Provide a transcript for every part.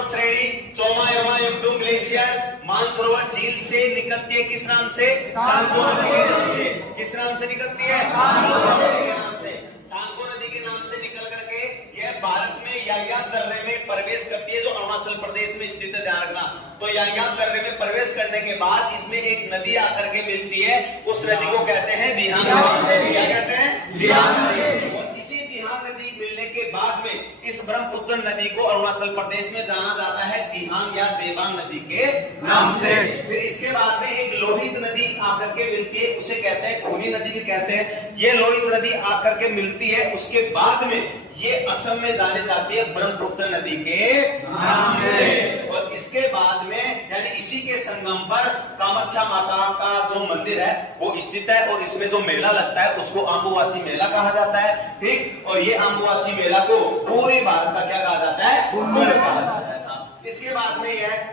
पर्वत श्रेणी चोमायोमा युगडुम ग्लेशियर मानसरोवर झील से निकलती है, किस नाम से? सांगो नदी के नाम से। किस नाम से निकलती है? सांगो नदी के नाम से। सांगो नदी के नाम से निकल करके यह भारत में यांगयांग दर्रे में प्रवेश करती है, जो अरुणाचल प्रदेश में स्थित है, ध्यान रखना। तो यांगयांग दर्रे में प्रवेश करने के बाद इसमें एक नदी आकर के मिलती है, उस नदी को कहते हैं दिहांग नदी। क्या कहते हैं? दिहांग नदी। और इसी दिहांग नदी मिलने के बाद में इस ब्रह्मपुत्र नदी को अरुणाचल प्रदेश में जाना जाता है दिहांग या देवांग नदी के नाम से। फिर इसके बाद में एक लोहित नदी आकर के मिलती है, उसे कहते हैं कोनी नदी भी कहते हैं। ये लोहित नदी आकर के मिलती है, उसके बाद में ये असम में जाने जाती है ब्रह्मपुत्र नदी के नाम से। और इसके बाद में यानी इसी के संगम पर कामाख्या माता का जो मंदिर है वो स्थित है, और इसमें जो मेला लगता है उसको अम्बुबाची मेला कहा जाता है, ठीक। और ये अम्बुबाची मेला को पूरे भारत का क्या कहा जाता है? कुंभ कहा जाता है। इसके बाद में यह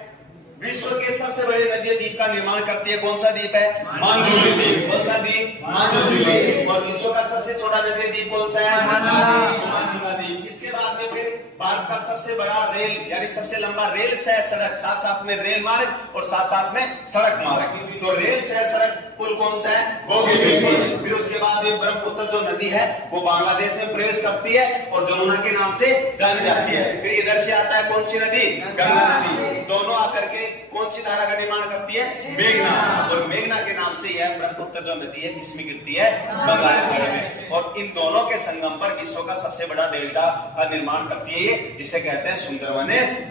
विश्व के सबसे बड़े नदी द्वीप का निर्माण करती है। कौन सा द्वीप है? मांजुली द्वीप। कौन सा द्वीप? मांजुली द्वीप। और विश्व का सबसे छोटा नदी द्वीप कौन सा है? महानंदा द्वीप। इसके बाद में फिर भारत का सबसे बड़ा रेल यानी सबसे लंबा रेल सह सड़क, साथ साथ में रेल मार्ग और साथ साथ में सड़क मार्ग, तो रेल सह सड़क पुल कौन सा है? बोगीबील पुल। फिर उसके बाद ये ब्रह्मपुत्र जो नदी है वो बांग्लादेश में प्रवेश करती है और जमुना के नाम से जानी जाती है। फिर इधर से आता है कौन सी नदी? गंगा नदी। दोनों आकर के कौन सी धारा का निर्माण करती है? मेघना। और मेघना के नाम से यह ब्रह्मपुत्र जो नदी है किसमें गिरती है? बंगाल में। और इन दोनों के संगम पर विश्व का सबसे बड़ा डेल्टा का निर्माण करती है, जिसे कहते हैं सुंदरवन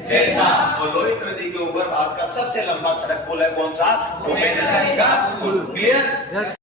डेल्टा। और लोहित नदी के ऊपर भारत का सबसे लंबा सड़क पुल है, कौन सा? भूपेन्द्र हजारिका पुल। क्लियर?